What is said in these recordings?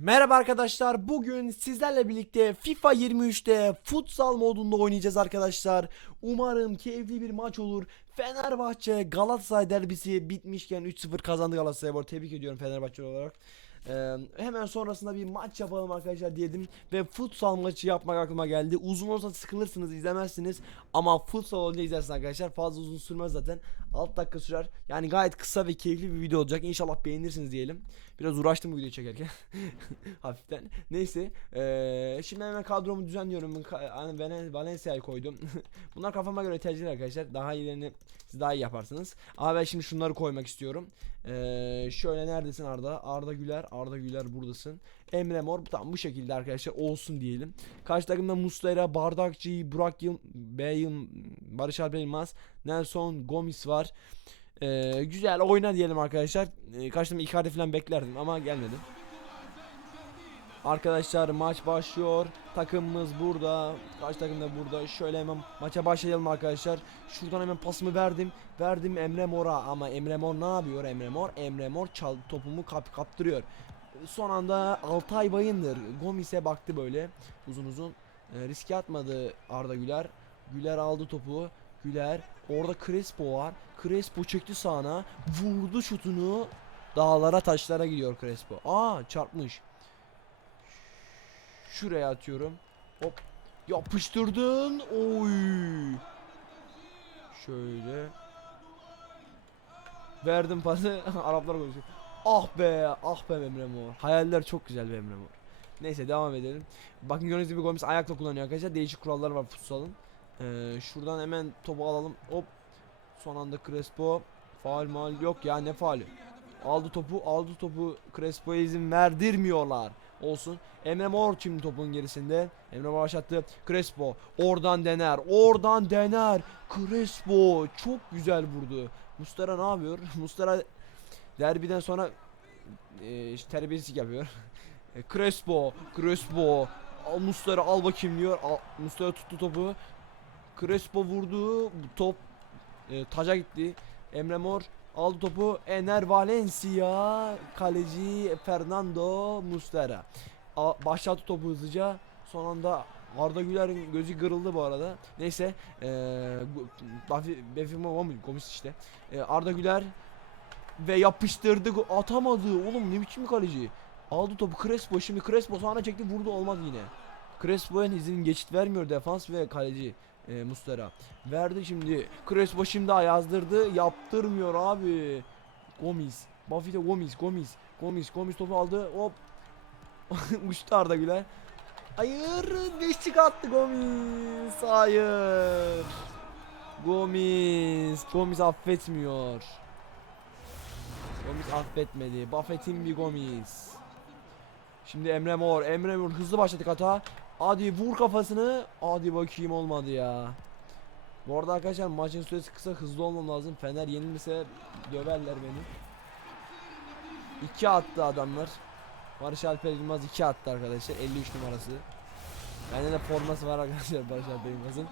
Merhaba arkadaşlar. Bugün sizlerle birlikte FIFA 23'te futsal modunda oynayacağız arkadaşlar. Umarım keyifli bir maç olur. Fenerbahçe Galatasaray derbisi bitmişken 3-0 kazandı Galatasaray. Bu arada Tebrik ediyorum Fenerbahçe olarak. Ee, hemen sonrasında bir maç yapalım arkadaşlar dedim ve futsal maçı yapmak aklıma geldi. Uzun olsa sıkılırsınız izlemezsiniz ama futsal olunca izlersiniz arkadaşlar. Fazla uzun sürmez zaten. 6 dakika sürer. Yani gayet kısa ve keyifli bir video olacak. İnşallah beğenirsiniz diyelim. Biraz uğraştım bu videoyu çekerken. Hafiften. Neyse. Ee, şimdi hemen kadromu düzenliyorum. Hani Valen- Valencia'yı koydum. Bunlar kafama göre tercihler arkadaşlar. Daha iyilerini siz daha iyi yaparsınız. Ama ben şimdi şunları koymak istiyorum. Ee, şöyle neredesin Arda? Arda Güler. Arda Güler buradasın. Emre Mor tam bu şekilde arkadaşlar olsun diyelim. Karşı takımda Muslera, Bardakçı, Burak Yıl, Beyim, Barış Alper Yılmaz, Nelson, Gomis var. Ee, güzel oyna diyelim arkadaşlar. Ee, karşı takım Icardi falan beklerdim ama gelmedi. Arkadaşlar maç başlıyor. Takımımız burada. Karşı takım da burada. Şöyle hemen maça başlayalım arkadaşlar. Şuradan hemen pasımı verdim. Verdim Emre Mor'a ama Emre Mor ne yapıyor Emre Mor? Emre Mor çal topumu kap kaptırıyor. Son anda Altay Bayındır. Gomis'e baktı böyle uzun uzun. E, riske atmadı Arda Güler. Güler aldı topu. Güler orada Crespo var. Crespo çekti sağına. Vurdu şutunu. Dağlara taşlara gidiyor Crespo. Aa çarpmış. Şuraya atıyorum. Hop. Yapıştırdın. Oy. Şöyle. Verdim pası. Araplar konuşuyor. Ah be, ah be Emre Mor. Hayaller çok güzel be Emre Mor. Neyse devam edelim. Bakın gördüğünüz gibi Gomis ayakla kullanıyor arkadaşlar. Değişik kurallar var futsalın. Ee, şuradan hemen topu alalım. Hop. Son anda Crespo. Faal mal yok ya ne faali. Aldı topu, aldı topu. Crespo'ya izin verdirmiyorlar. Olsun. Emre Mor şimdi topun gerisinde. Emre başlattı. Crespo oradan dener. Oradan dener. Crespo çok güzel vurdu. Mustara ne yapıyor? Mustara derbiden sonra e, terbiyesizlik yapıyor. Crespo, Crespo. Al Mustara al bakayım diyor. Al, Mustara tuttu topu. Crespo vurdu. Top e, taca gitti. Emre Mor aldı topu. Ener Valencia. Kaleci Fernando Mustara. A, başlattı topu hızlıca. Son anda Arda Güler'in gözü kırıldı bu arada. Neyse. Eee Befimo Gomis işte. Eee, Arda Güler ve yapıştırdı. Atamadı. Oğlum ne biçim kaleci. Aldı topu Crespo. Şimdi Crespo sağına çekti vurdu olmaz yine. Crespo'ya izin geçit vermiyor defans ve kaleci e, Mustera. Verdi şimdi. Crespo şimdi yazdırdı. Yaptırmıyor abi. Gomis. Buffy'de Gomis. Gomis. Gomis. Gomis topu aldı. Hop. Uçtu Arda Güler. Hayır. Beşlik attı Gomis. Hayır. Gomis. Gomis affetmiyor. Gomis affetmedi. Buffett'in bir Gomis. Şimdi Emre Mor. Emre Mor hızlı başladık hata. Hadi vur kafasını. Hadi bakayım olmadı ya. Bu arada arkadaşlar maçın süresi kısa hızlı olmam lazım. Fener yenilirse döverler beni. 2 attı adamlar. Barış Alper Yılmaz 2 attı arkadaşlar. 53 numarası. Bende de forması var arkadaşlar Barış Alper Yılmaz'ın.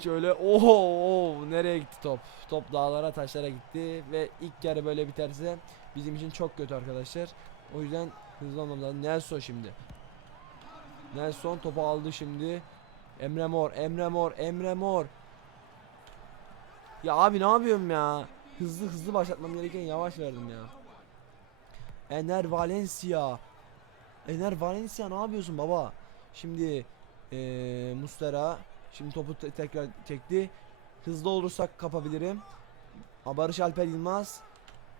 Şöyle oho oho, nereye gitti top? Top dağlara taşlara gitti ve ilk yarı böyle biterse bizim için çok kötü arkadaşlar. O yüzden hızlı olmam lazım. Nelson şimdi. Nelson topu aldı şimdi. Emre Mor, Emre Mor, Emre Mor. Ya abi ne yapıyorum ya? Hızlı hızlı başlatmam gereken yavaş verdim ya. Ener Valencia. Ener Valencia ne yapıyorsun baba? Şimdi eee Mustera şimdi topu te- tekrar çekti. Hızlı olursak kapabilirim. Barış Alper Yılmaz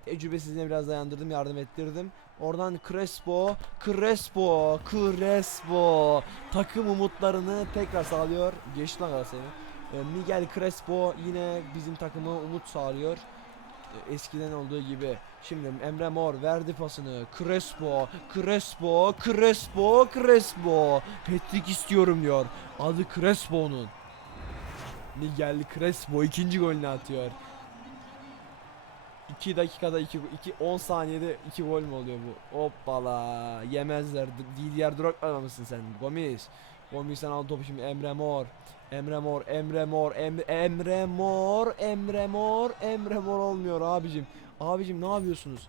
tecrübesizliğine biraz dayandırdım, yardım ettirdim. Oradan Crespo, Crespo, Crespo takım umutlarını tekrar sağlıyor. Geçti lan Galatasaray'ı. Ee, Miguel Crespo yine bizim takımı umut sağlıyor. Ee, Eskiden olduğu gibi. Şimdi Emre Mor verdi pasını. Crespo, Crespo, Crespo, Crespo. Hat-trick istiyorum diyor. Adı Crespo'nun. Miguel Crespo ikinci golünü atıyor. 2 dakikada 2 2 10 saniyede 2 gol mü oluyor bu? Hoppala yemezler. D- Didier Drogba mısın sen? Gomis. Gomis'ten aldı topu şimdi Emre Mor. Emre Mor, Emre Mor, Emre, Emre Mor, Emre Mor, Emre Mor olmuyor abicim. Abicim ne yapıyorsunuz?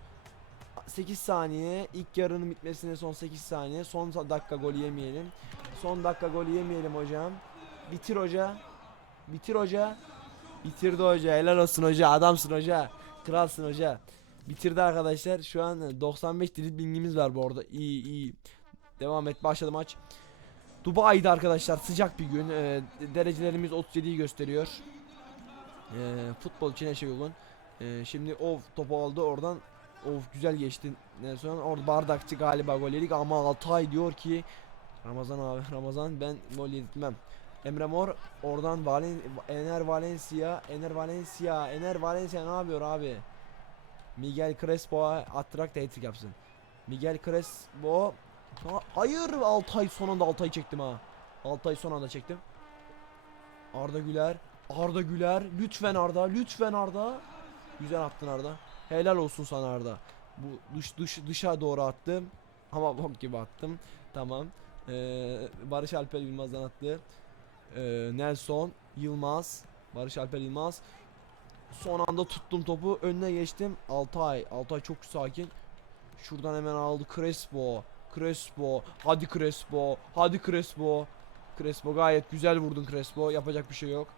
8 saniye. İlk yarının bitmesine son 8 saniye. Son dakika gol yemeyelim. Son dakika gol yemeyelim hocam. Bitir hoca. Bitir hoca. Bitirdi hoca. Helal olsun hoca. Adamsın hoca. Kralsın hoca. Bitirdi arkadaşlar. Şu an 95 driblingimiz var bu arada. İyi iyi. Devam et. Başladı maç. Dubai'de arkadaşlar sıcak bir gün. Ee, derecelerimiz 37'yi gösteriyor. Ee, futbol için her şey uygun. Ee, şimdi of topu aldı oradan. Of güzel geçti. Nelson orada bardakçı galiba gol yedik ama Altay diyor ki Ramazan abi Ramazan ben gol yedirtmem. Emre Mor oradan Valen Ener Valencia Ener Valencia Ener Valencia ne yapıyor abi? Miguel Crespo attırak da hat yapsın. Miguel Crespo Ha- hayır Altay son anda Altay çektim ha. Altay son anda çektim. Arda Güler Arda Güler lütfen Arda lütfen Arda Güzel attın Arda Helal olsun sana Arda Bu dış, dış dışa doğru attım Ama bok gibi attım Tamam ee, Barış Alper Yılmaz'dan attı Ee, Nelson Yılmaz Barış Alper Yılmaz. Son anda tuttum topu önüne geçtim. Altay Altay çok sakin. Şuradan hemen aldı Crespo Crespo. Hadi Crespo hadi Crespo. Crespo gayet güzel vurdun Crespo yapacak bir şey yok.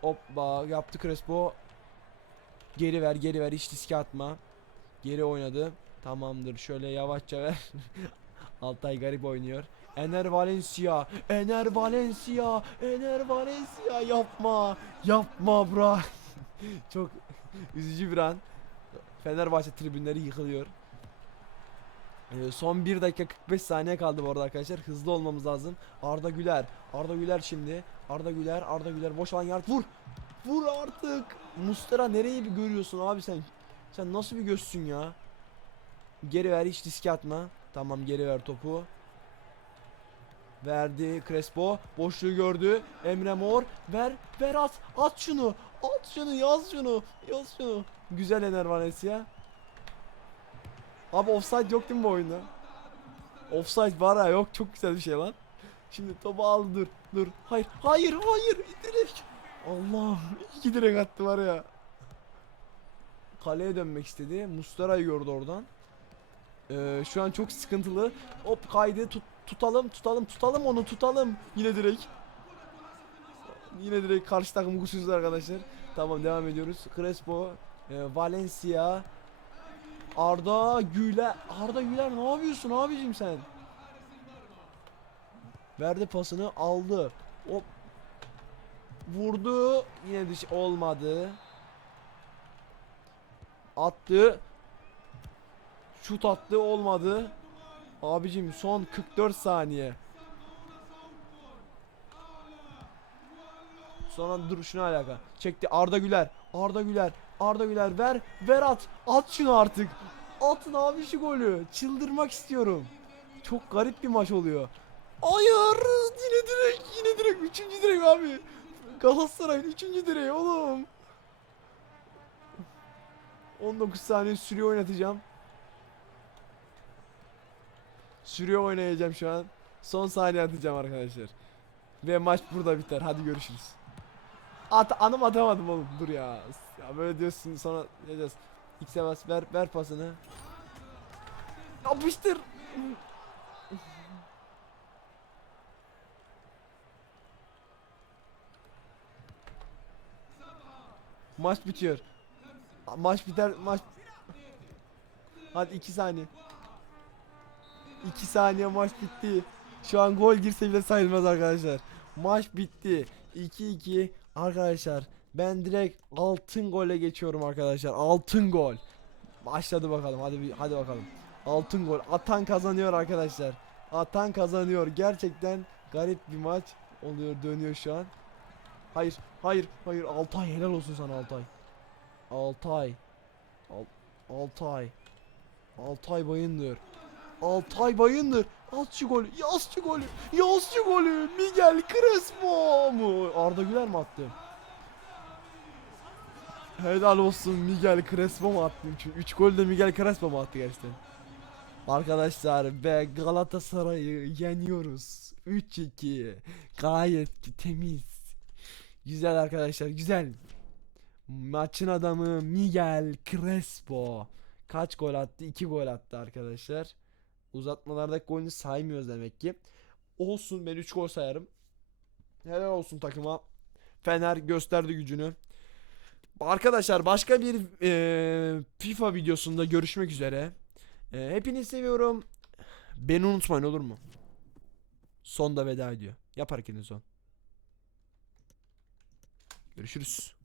Hoppa yaptı Crespo. Geri ver geri ver hiç riske atma. Geri oynadı. Tamamdır şöyle yavaşça ver. Altay garip oynuyor Ener Valencia Ener Valencia Ener Valencia yapma Yapma bro Çok üzücü bir an Fenerbahçe tribünleri yıkılıyor ee, son 1 dakika 45 saniye kaldı bu arada arkadaşlar. Hızlı olmamız lazım. Arda Güler. Arda Güler şimdi. Arda Güler. Arda Güler. Boş alan yer. Vur. Vur artık. Mustera nereyi bir görüyorsun abi sen? Sen nasıl bir gözsün ya? Geri ver hiç riske atma. Tamam geri ver topu. Verdi Crespo. Boşluğu gördü. Emre Mor. Ver. Ver at. At şunu. At şunu. Yaz şunu. Yaz şunu. Güzel Ener Valencia. Abi offside yok değil mi bu oyunda? Offside var ha yok çok güzel bir şey lan. Şimdi topu al dur dur. Hayır hayır hayır direkt. Allah iki direk attı var ya. Kaleye dönmek istedi. Mustara'yı gördü oradan. Ee, şu an çok sıkıntılı. Hop kaydı tut, tutalım tutalım tutalım onu tutalım. Yine direkt. Yine direkt karşı takım kusursuz arkadaşlar. Tamam devam ediyoruz. Crespo, e, Valencia, Arda Güler Arda Güler ne yapıyorsun abicim sen? Verdi pasını aldı. Hop. Vurdu. Yine dış olmadı. Attı. Şut attı olmadı. Abicim son 44 saniye. Sonra dur şuna alaka. Çekti Arda Güler. Arda Güler. Arda Güler ver. Ver at. At şunu artık. Atın abi şu golü. Çıldırmak istiyorum. Çok garip bir maç oluyor. Hayır. Yine direk. Yine direk. Üçüncü direk abi. Galatasaray'ın üçüncü direği oğlum. 19 saniye süre oynatacağım. Süre oynayacağım şu an. Son saniye atacağım arkadaşlar. Ve maç burada biter. Hadi görüşürüz. At anım atamadım oğlum. Dur ya. Ya böyle diyorsun sonra ne diyeceğiz? X'e bas ver ver pasını. Yapıştır. Maç bitiyor. Maç biter maç. Hadi 2 saniye. 2 saniye maç bitti. Şu an gol girse bile sayılmaz arkadaşlar. Maç bitti. 2-2 arkadaşlar. Ben direkt altın gole geçiyorum arkadaşlar. Altın gol. Başladı bakalım. Hadi bir, hadi bakalım. Altın gol. Atan kazanıyor arkadaşlar. Atan kazanıyor. Gerçekten garip bir maç oluyor. Dönüyor şu an. Hayır, hayır, hayır. Altay helal olsun sana Altay. Altay. Al Altay. Altay Bayındır. Altay Bayındır. Şu golü. Yaz şu golü. Yaz şu golü. Miguel Crespo mu? Arda Güler mi attı? Helal olsun Miguel Crespo mu attı? 3 gol de Miguel Crespo mu attı gerçekten? Arkadaşlar ve Galatasaray'ı yeniyoruz. 3-2. Gayet temiz. Güzel arkadaşlar güzel. Maçın adamı Miguel Crespo. Kaç gol attı? 2 gol attı arkadaşlar. Uzatmalardaki golünü saymıyoruz demek ki. Olsun ben 3 gol sayarım. Helal olsun takıma. Fener gösterdi gücünü. Arkadaşlar başka bir eee, FIFA videosunda görüşmek üzere. Eee hepinizi seviyorum. Beni unutmayın olur mu? Sonda veda ediyor. Yap hareketini son. Görüşürüz.